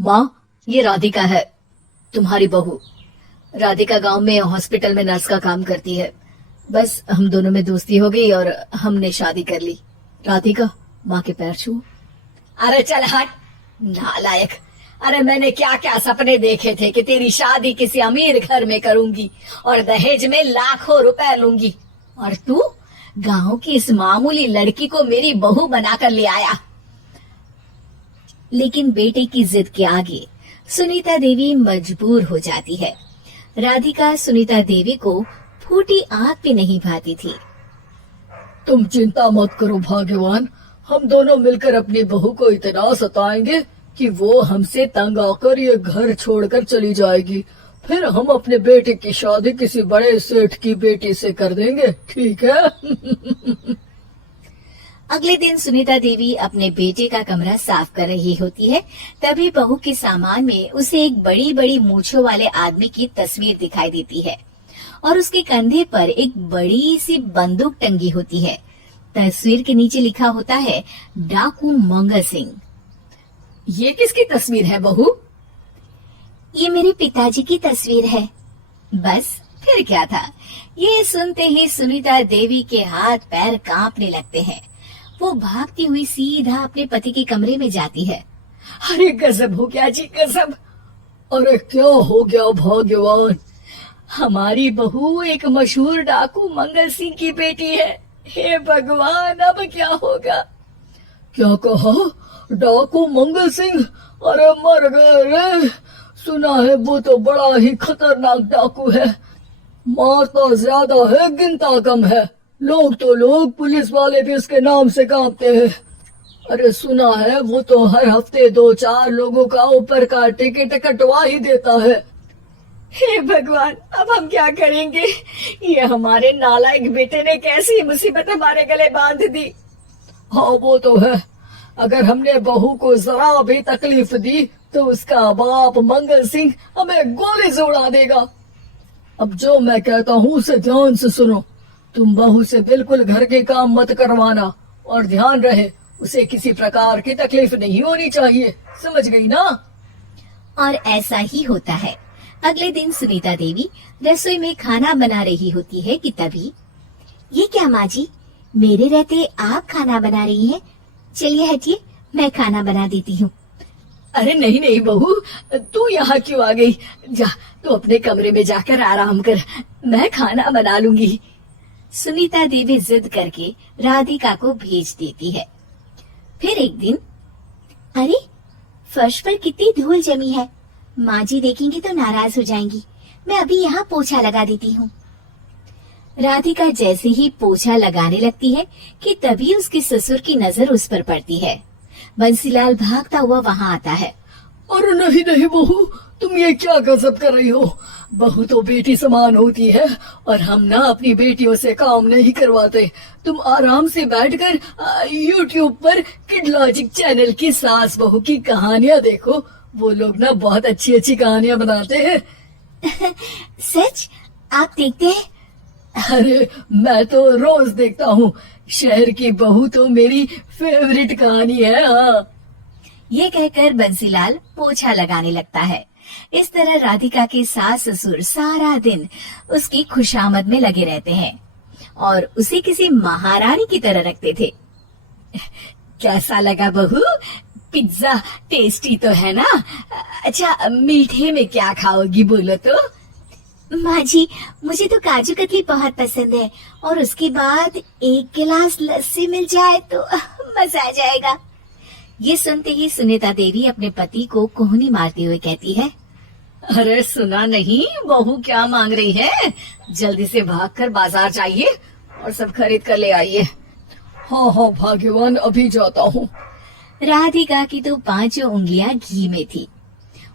माँ, ये राधिका है, तुम्हारी बहू। राधिका गांव में हॉस्पिटल में नर्स का काम करती है। बस हम दोनों में दोस्ती हो गई और हमने शादी कर ली। राधिका, माँ के पैर छू। अरे चल हट नालायक। अरे मैंने क्या क्या सपने देखे थे कि तेरी शादी किसी अमीर घर में करूंगी और दहेज में लाखों रुपए लूंगी, और तू गांव की इस मामूली लड़की को मेरी बहू बनाकर ले आया। लेकिन बेटे की जिद के आगे सुनीता देवी मजबूर हो जाती है। राधिका सुनीता देवी को फूटी आग पे नहीं भाती थी। तुम चिंता मत करो भाग्यवान, हम दोनों मिलकर अपनी बहू को इतना सताएंगे कि वो हमसे तंग आकर ये घर छोड़कर चली जाएगी। फिर हम अपने बेटे की शादी किसी बड़े सेठ की बेटी से कर देंगे, ठीक है? अगले दिन सुनीता देवी अपने बेटे का कमरा साफ कर रही होती है। तभी बहू के सामान में उसे एक बड़ी बड़ी मूंछों वाले आदमी की तस्वीर दिखाई देती है और उसके कंधे पर एक बड़ी सी बंदूक टंगी होती है। तस्वीर के नीचे लिखा होता है डाकू मंगल सिंह। ये किसकी तस्वीर है बहू? ये मेरे पिताजी की तस्वीर है। बस फिर क्या था। ये सुनते ही सुनीता देवी के हाथ पैर कांपने लगते हैं। वो भागती हुई सीधा अपने पति के कमरे में जाती है। अरे गजब हो गया जी, गजब। अरे क्या हो गया भाग्यवान? हमारी बहू एक मशहूर डाकू मंगल सिंह की बेटी है। हे भगवान, अब क्या होगा? क्या कहा? डाकू मंगल सिंह? अरे मर गए रे। सुना है वो तो बड़ा ही खतरनाक डाकू है, मारता ज्यादा है गिनता कम है। लोग पुलिस वाले भी उसके नाम से कांपते हैं। अरे सुना है वो तो हर हफ्ते 2-4 लोगों का ऊपर का टिकट कटवा ही देता है। हे भगवान, अब हम क्या करेंगे? ये हमारे नालायक बेटे ने कैसी मुसीबत हमारे गले बांध दी। हाँ वो तो है, अगर हमने बहू को जरा भी तकलीफ दी तो उसका बाप मंगल सिंह हमें गोली से उड़ा देगा। अब जो मैं कहता हूँ उसे ध्यान से सुनो। तुम बहू से बिल्कुल घर के काम मत करवाना और ध्यान रहे उसे किसी प्रकार की तकलीफ नहीं होनी चाहिए, समझ गई ना? और ऐसा ही होता है। अगले दिन सुनीता देवी रसोई में खाना बना रही होती है कि तभी, ये क्या माँ जी, मेरे रहते आप खाना बना रही हैं? चलिए हटिए, मैं खाना बना देती हूँ। अरे नहीं नहीं बहू, तू यहाँ क्यों आ गई? जा, तू अपने कमरे में जाकर आराम कर, मैं खाना बना लूंगी। सुनीता देवी जिद करके राधिका को भेज देती है। फिर एक दिन, अरे फर्श पर कितनी धूल जमी है, माँ जी देखेंगी तो नाराज हो जाएंगी, मैं अभी यहाँ पोछा लगा देती हूँ। राधिका जैसे ही पोछा लगाने लगती है कि तभी उसके ससुर की नजर उस पर पड़ती है। बंसीलाल भागता हुआ वहाँ आता है। अरे नहीं नहीं बहू, तुम ये क्या गजब कर रही हो? बहू तो बेटी समान होती है और हम ना अपनी बेटियों से काम नहीं करवाते। तुम आराम से बैठकर YouTube पर किड लॉजिक चैनल की सास बहू की कहानियाँ देखो। वो लोग ना बहुत अच्छी अच्छी कहानियाँ बनाते हैं। सच? आप देखते हैं? अरे मैं तो रोज देखता हूँ। शहर की बहू तो मेरी फेवरेट कहानी है। हाँ, ये कहकर बंसीलाल पोछा लगाने लगता है। इस तरह राधिका के सास ससुर सारा दिन उसकी खुशामद में लगे रहते हैं और उसे किसी महारानी की तरह रखते थे। कैसा लगा बहू? पिज्जा टेस्टी तो है ना? अच्छा, मीठे में क्या खाओगी बोलो तो? माँ जी, मुझे तो काजू कतली बहुत पसंद है और उसके बाद एक गिलास लस्सी मिल जाए तो मजा आ जाएगा। ये सुनते ही सुनीता देवी अपने पति को कोहनी मारते हुए कहती है, अरे सुना नहीं बहू क्या मांग रही है? जल्दी से भागकर बाजार जाइए और सब खरीद कर ले आइए। हाँ हाँ भाग्यवान, अभी जाता हूँ। राधिका की तो 5 उंगलियां घी में थी।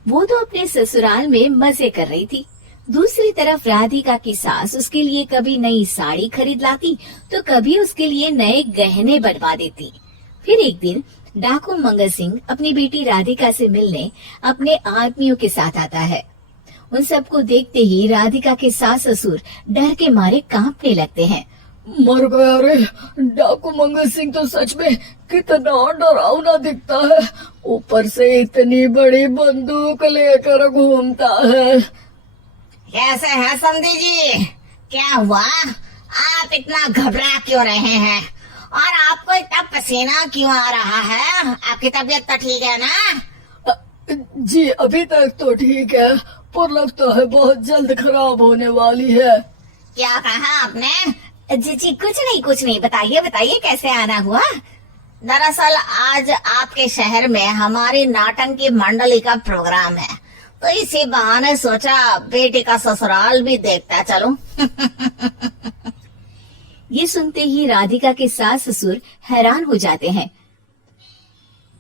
वो तो अपने ससुराल में मजे कर रही थी। दूसरी तरफ राधिका की सास उसके लिए कभी नई साड़ी खरीद लाती तो कभी उसके लिए नए गहने बनवा देती। फिर एक दिन डाकू मंगल सिंह अपनी बेटी राधिका से मिलने अपने आदमियों के साथ आता है। उन सबको देखते ही राधिका के सास ससुर डर के मारे कांपने लगते हैं मर गया रे। डाकू मंगल सिंह तो सच में कितना डरावना दिखता है, ऊपर से इतनी बड़ी बंदूक लेकर घूमता है। कैसे हैं समधी जी? क्या हुआ? आप इतना घबरा क्यों रहे हैं? और आपको इतना पसीना क्यों आ रहा है? आपकी तबीयत तो ठीक है ना? जी अभी तक तो ठीक है, पर लगता है बहुत जल्द खराब होने वाली है। क्या कहा आपने? जी जी कुछ नहीं, बताइए बताइए कैसे आना हुआ। दरअसल आज आपके शहर में हमारी नाटंकी मंडली का प्रोग्राम है, तो इसी बहाने सोचा बेटी का ससुराल भी देखता चलूं। ये सुनते ही राधिका के सास ससुर हैरान हो जाते हैं।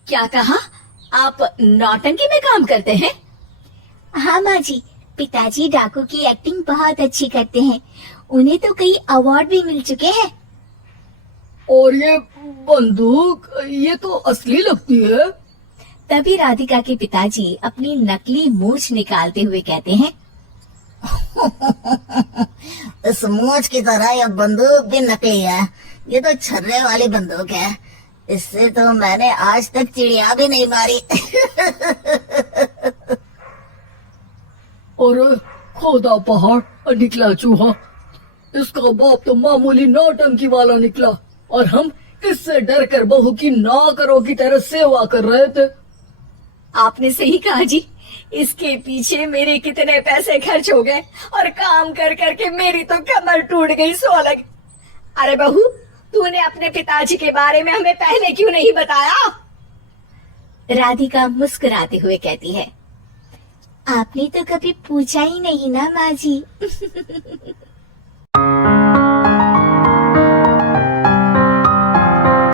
क्या कहा? आप नौटंकी में काम करते हैं? हाँ माँ जी, पिताजी डाकू की एक्टिंग बहुत अच्छी करते हैं, उन्हें तो कई अवार्ड भी मिल चुके हैं। और ये बंदूक, ये तो असली लगती है। तभी राधिका के पिताजी अपनी नकली मूंछ निकालते हुए कहते हैं, इस मूंछ की तरह यह बंदूक भी नकली है। ये तो छर्रे वाली बंदूक है, इससे तो मैंने आज तक चिड़िया भी नहीं मारी। और खोदा पहाड़ निकला चूहा, इसका बाप तो मामूली नौटंकी वाला निकला, और हम इससे डर कर बहू की नौकरों की तरह सेवा कर रहे थे। आपने सही कहा जी, इसके पीछे मेरे कितने पैसे खर्च हो गए, और काम कर करके मेरी तो कमर टूट गई सो अलग। अरे बहू, तूने अपने पिताजी के बारे में हमें पहले क्यों नहीं बताया? राधिका मुस्कुराते हुए कहती है, आपने तो कभी पूछा ही नहीं ना माँ जी।